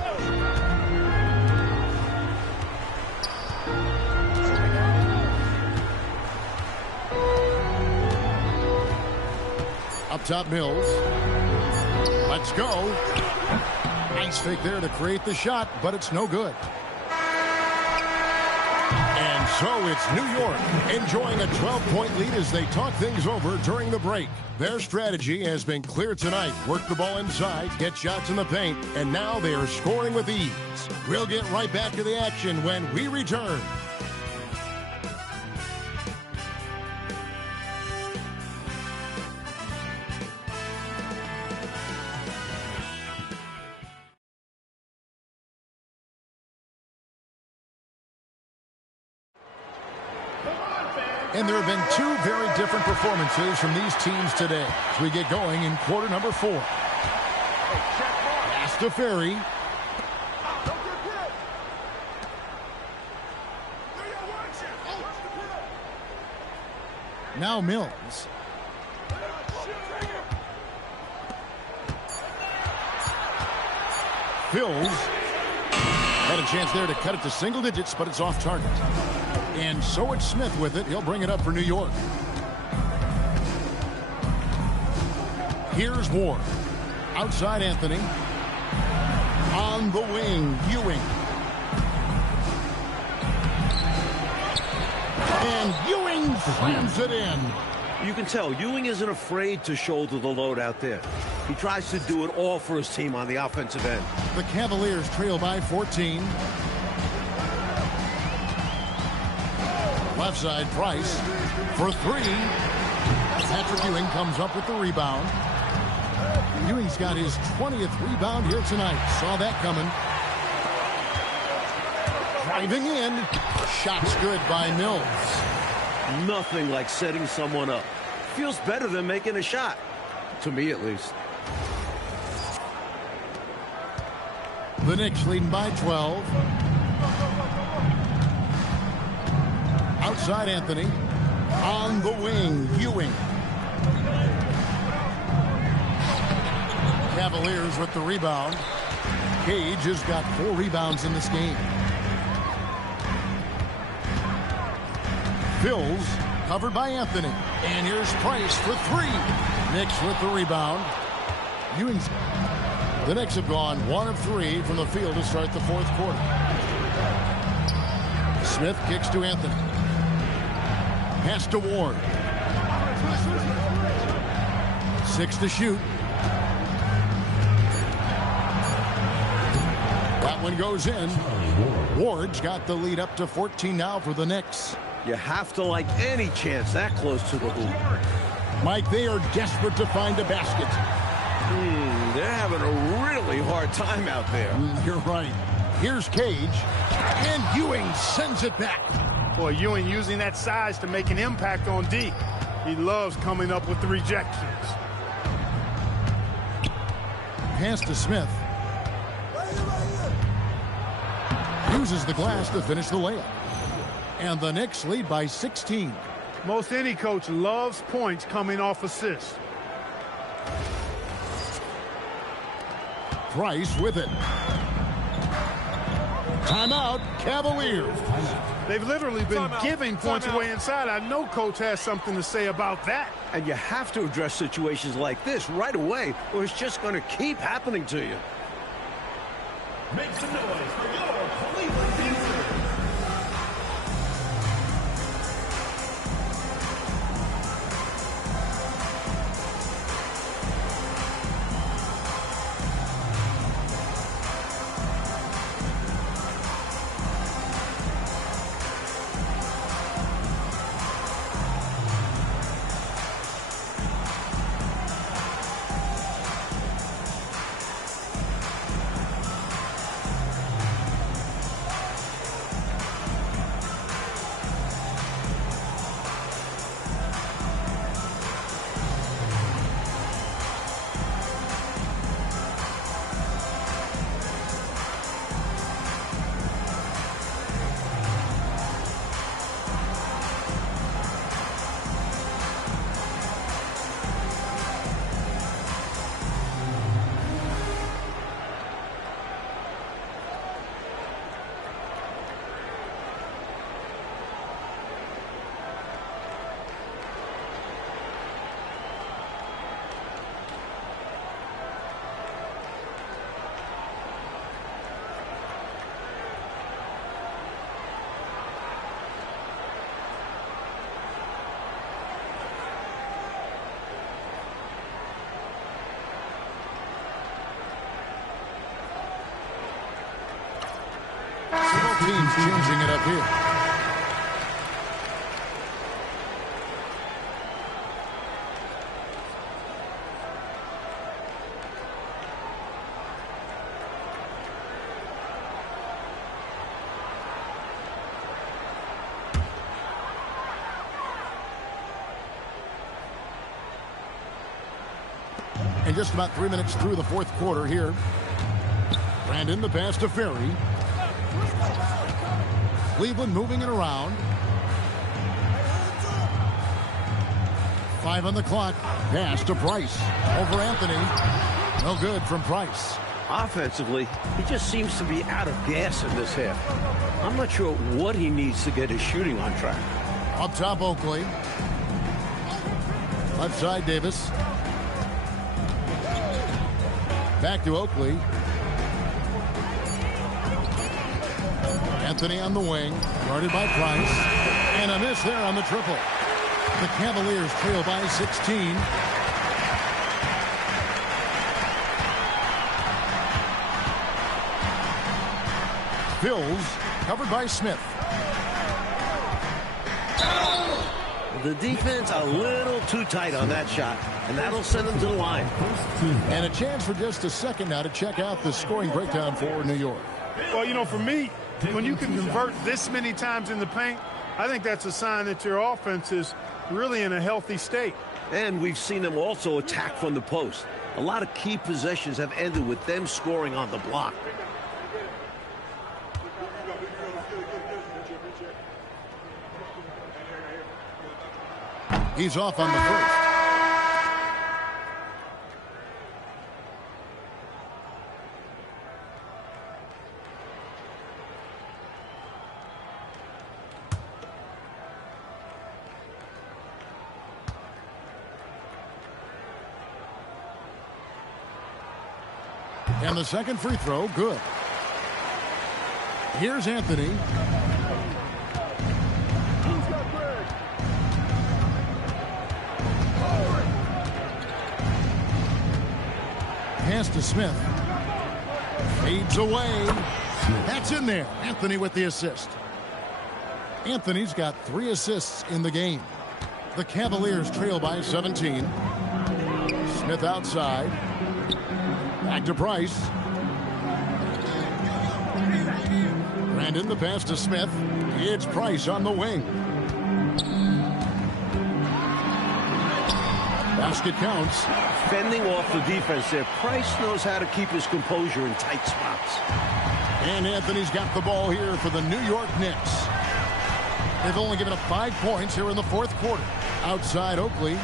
Up top, Mills. Let's go. Nice fake there to create the shot, but it's no good. And so it's New York enjoying a 12-point lead as they talk things over during the break. Their strategy has been clear tonight. Work the ball inside, get shots in the paint, and now they are scoring with ease. We'll get right back to the action when we return. And there have been 2 very different performances from these teams today as we get going in quarter number 4. Pass to Ferry. Now Mills. Fills. Had a chance there to cut it to single digits, but it's off target. And so it's Smith with it. He'll bring it up for New York. Here's Ward. Outside Anthony. On the wing, Ewing. And Ewing slams it in. You can tell Ewing isn't afraid to shoulder the load out there. He tries to do it all for his team on the offensive end. The Cavaliers trail by 14. Left side, Price for 3. Patrick Ewing comes up with the rebound. Ewing's got his 20th rebound here tonight. Saw that coming. Driving in. Shots good by Mills. Nothing like setting someone up. Feels better than making a shot. To me, at least. The Knicks leading by 12. Outside Anthony. On the wing, Ewing. Cavaliers with the rebound. Cage has got 4 rebounds in this game. Fills, covered by Anthony. And here's Price for 3. Knicks with the rebound. Ewing's. The Knicks have gone 1 of 3 from the field to start the 4th quarter. Smith kicks to Anthony. Pass to Ward. 6 to shoot. That one goes in. Ward's got the lead up to 14 now for the Knicks. You have to like any chance that close to the hoop. Mike, they are desperate to find a basket. They're having a really hard time out there. You're right. Here's Cage. And Ewing sends it back. Boy, Ewing using that size to make an impact on D. He loves coming up with the rejections. Pass to Smith. Uses the glass to finish the layup. And the Knicks lead by 16. Most any coach loves points coming off assists. Price with it. Timeout, Cavaliers. They've literally been giving points away inside. I know Coach has something to say about that. And you have to address situations like this right away, or it's just going to keep happening to you. Make some noise for your Cleveland Pacers. Teams changing it up here. And just about 3 minutes through the fourth quarter here. Brandon, the pass to Ferry. Cleveland moving it around. 5 on the clock. Pass to Price. Over Anthony. No good from Price. Offensively, he just seems to be out of gas in this half. I'm not sure what he needs to get his shooting on track. Up top, Oakley. Left side, Davis. Back to Oakley. Anthony on the wing, guarded by Price. And a miss there on the triple. The Cavaliers trail by 16. Bills covered by Smith. The defense a little too tight on that shot, and that'll send them to the line. And a chance for just a second now to check out the scoring breakdown for New York. Well, you know, for me, when you can convert this many times in the paint, I think that's a sign that your offense is really in a healthy state. And we've seen them also attack from the post. A lot of key possessions have ended with them scoring on the block. He's off on the first. And the second free throw, good. Here's Anthony. Pass to Smith. Fades away. That's in there. Anthony with the assist. Anthony's got 3 assists in the game. The Cavaliers trail by 17. Smith outside. Back to Price. Brandon, the pass to Smith. It's Price on the wing. Basket counts. Fending off the defense there. Price knows how to keep his composure in tight spots. And Anthony's got the ball here for the New York Knicks. They've only given up 5 points here in the fourth quarter. Outside Oakley.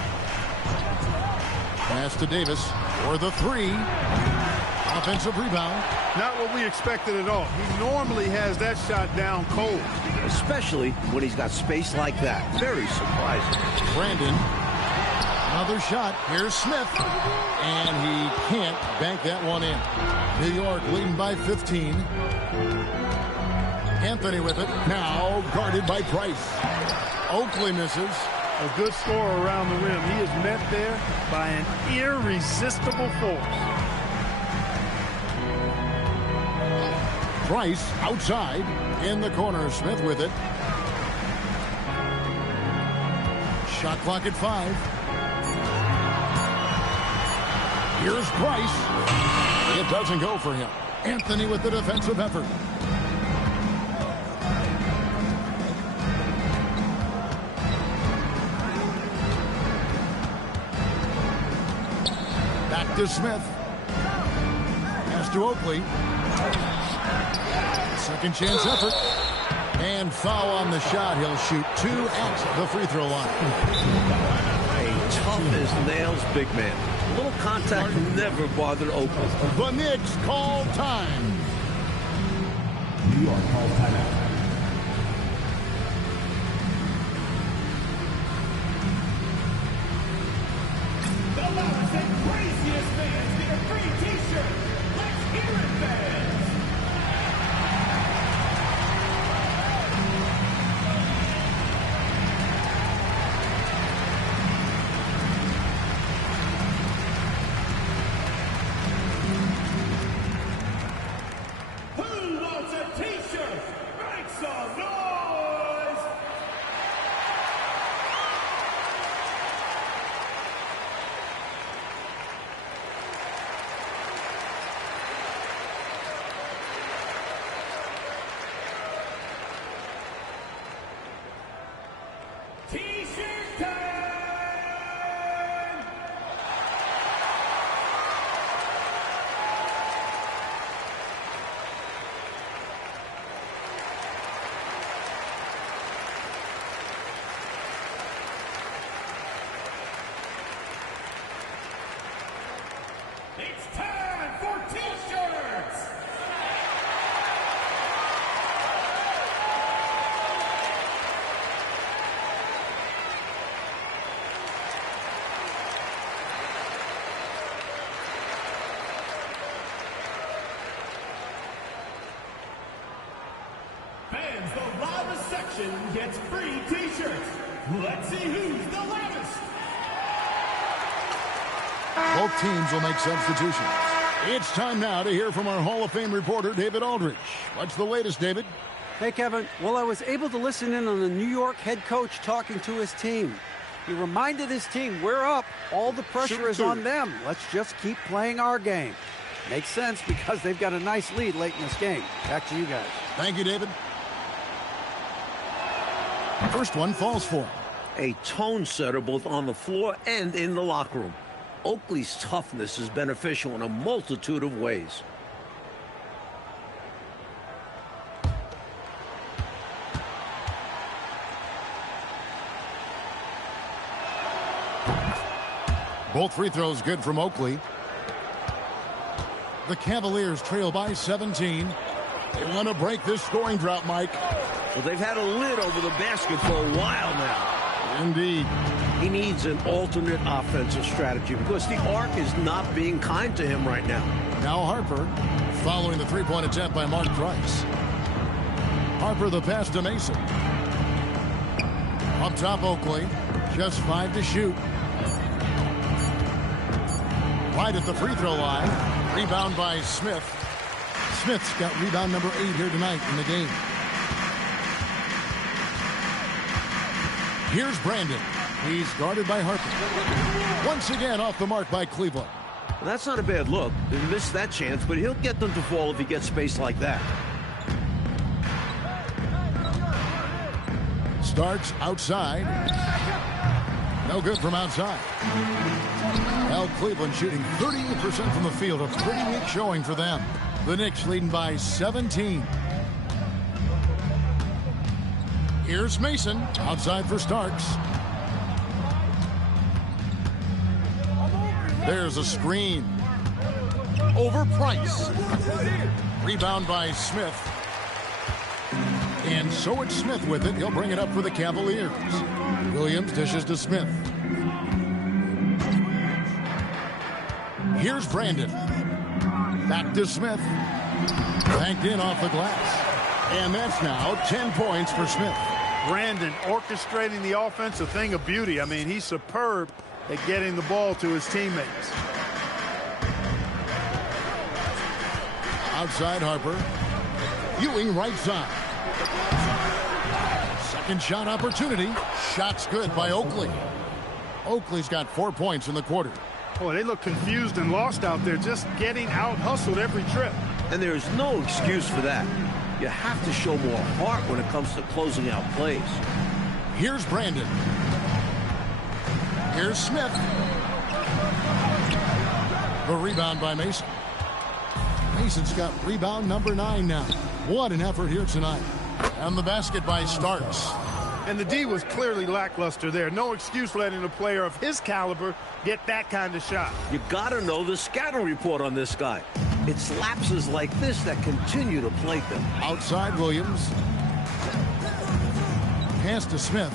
Pass to Davis for the 3. Offensive rebound. Not what we expected at all. He normally has that shot down cold. Especially when he's got space like that. Very surprising. Brandon. Another shot. Here's Smith. And he can't bank that one in. New York leading by 15. Anthony with it. Now guarded by Price. Oakley misses. A good score around the rim. He is met there by an irresistible force. Price outside in the corner. Smith with it. Shot clock at 5. Here's Price. It doesn't go for him. Anthony with the defensive effort. Back to Smith. Pass to Oakley. Second chance effort. And foul on the shot. He'll shoot 2 at the free throw line. A tough as nails big man. A little contact never bothered Oakley. The Knicks call time. New York called timeout. The loudest and craziest fans get a free t-shirt. Let's hear it, fans. Who wants a t-shirt? Make some noise. T-shirt time! It's time for t-shirts! Fans, the loudest section gets free t-shirts. Let's see who's the loudest. Both teams will make substitutions. It's time now to hear from our Hall of Fame reporter, David Aldridge. What's the latest, David? Hey, Kevin. Well, I was able to listen in on the New York head coach talking to his team. He reminded his team, we're up. All the pressure is on them. Let's just keep playing our game. Makes sense because they've got a nice lead late in this game. Back to you guys. Thank you, David. First one falls for him. A tone setter both on the floor and in the locker room. Oakley's toughness is beneficial in a multitude of ways. Both free throws good from Oakley. The Cavaliers trail by 17. They want to break this scoring drought, Mike. Well, they've had a lid over the basket for a while now. Indeed. He needs an alternate offensive strategy because the arc is not being kind to him right now. Now Harper following the three-point attempt by Mark Price. Harper the pass to Mason. Up top Oakley. Just 5 to shoot. Right at the free throw line. Rebound by Smith. Smith's got rebound number 8 here tonight in the game. Here's Brandon. He's guarded by Harper. Once again off the mark by Cleveland. Well, that's not a bad look. They missed that chance, but he'll get them to fall if he gets space like that. Starks outside. No good from outside. Well, Cleveland shooting 38% from the field. A pretty weak showing for them. The Knicks leading by 17. Here's Mason. Outside for Starks. There's a screen. over Price. Rebound by Smith. And so it's Smith with it. He'll bring it up for the Cavaliers. Williams dishes to Smith. Here's Brandon. Back to Smith. Banked in off the glass. And that's now 10 points for Smith. Brandon orchestrating the offense, a thing of beauty. I mean, he's superb at getting the ball to his teammates. Outside Harper. Ewing right side. Second shot opportunity. Shot's good by Oakley. Oakley's got 4 points in the quarter. Boy, they look confused and lost out there, just getting out-hustled every trip. And there's no excuse for that. You have to show more heart when it comes to closing out plays. Here's Brandon. Here's Smith. The rebound by Mason. Mason's got rebound number 9 now. What an effort here tonight. And the basket by Starks. And the D was clearly lackluster there. No excuse letting a player of his caliber get that kind of shot. You got to know the scouting report on this guy. It's lapses like this that continue to plague them. Outside Williams. Pass to Smith.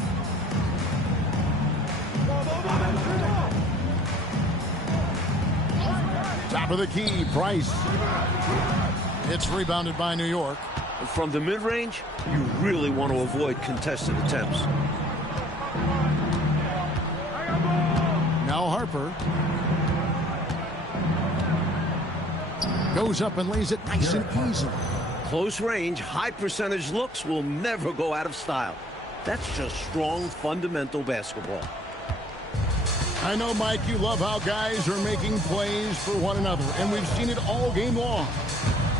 Top of the key, Price. It's rebounded by New York. From the mid-range, you really want to avoid contested attempts. Now Harper. Goes up and lays it nice and easy. Close range, high percentage looks will never go out of style. That's just strong, fundamental basketball. I know, Mike, you love how guys are making plays for one another, and we've seen it all game long.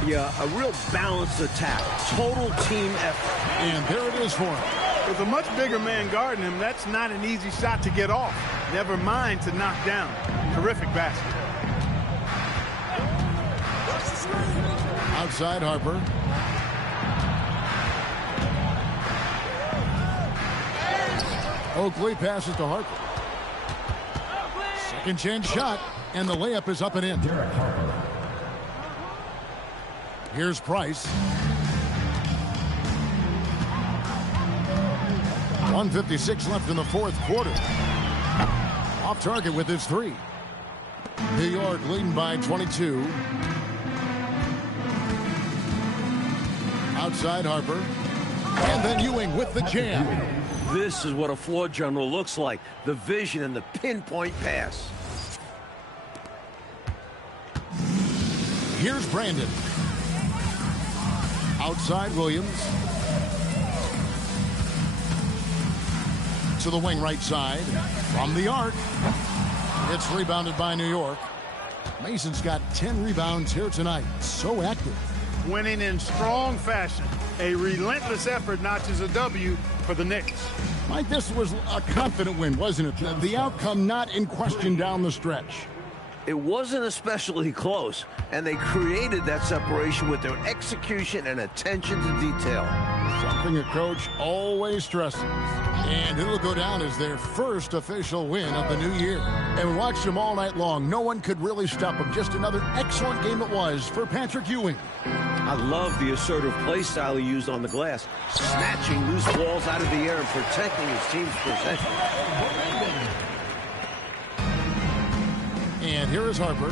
Yeah, a real balanced attack. Total team effort. And there it is for him. With a much bigger man guarding him, that's not an easy shot to get off. Never mind to knock down. Terrific basket. Outside Harper. Oakley passes to Harper. Second chance shot, and the layup is up and in. Here's Price. 1:56 left in the fourth quarter. Off target with his 3. New York leading by 22. Outside Harper. And then Ewing with the jam. This is what a floor general looks like. The vision and the pinpoint pass. Here's Brandon. Outside Williams. To the wing right side. From the arc. It's rebounded by New York. Mason's got 10 rebounds here tonight. So active. Winning in strong fashion. A relentless effort notches a W for the Knicks. Mike, this was a confident win, wasn't it? The outcome not in question down the stretch. It wasn't especially close, and they created that separation with their execution and attention to detail. Something a coach always stresses. And it'll go down as their first official win of the new year. And we watched them all night long. No one could really stop them. Just another excellent game it was for Patrick Ewing. I love the assertive play style he used on the glass, snatching loose balls out of the air and protecting his team's possession. And here is Harper.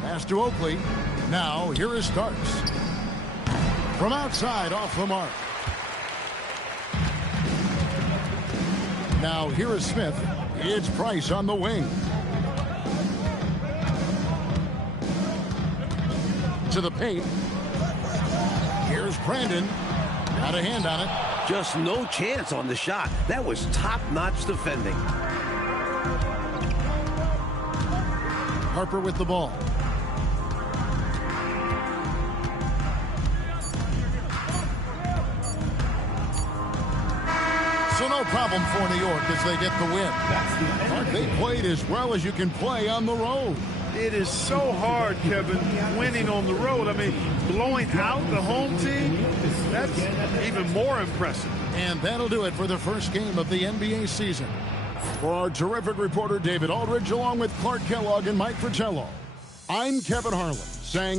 Pass to Oakley. Now here is Starks. From outside off the mark. Now here is Smith. It's Price on the wing. To the paint. Here's Brandon. Got a hand on it. Just no chance on the shot. That was top-notch defending. Harper with the ball. So no problem for New York as they get the win. But they played as well as you can play on the road. It is so hard, Kevin, winning on the road. I mean, blowing out the home team, that's even more impressive. And that'll do it for the first game of the NBA season. For our terrific reporter David Aldridge, along with Clark Kellogg and Mike Fratello, I'm Kevin Harlan saying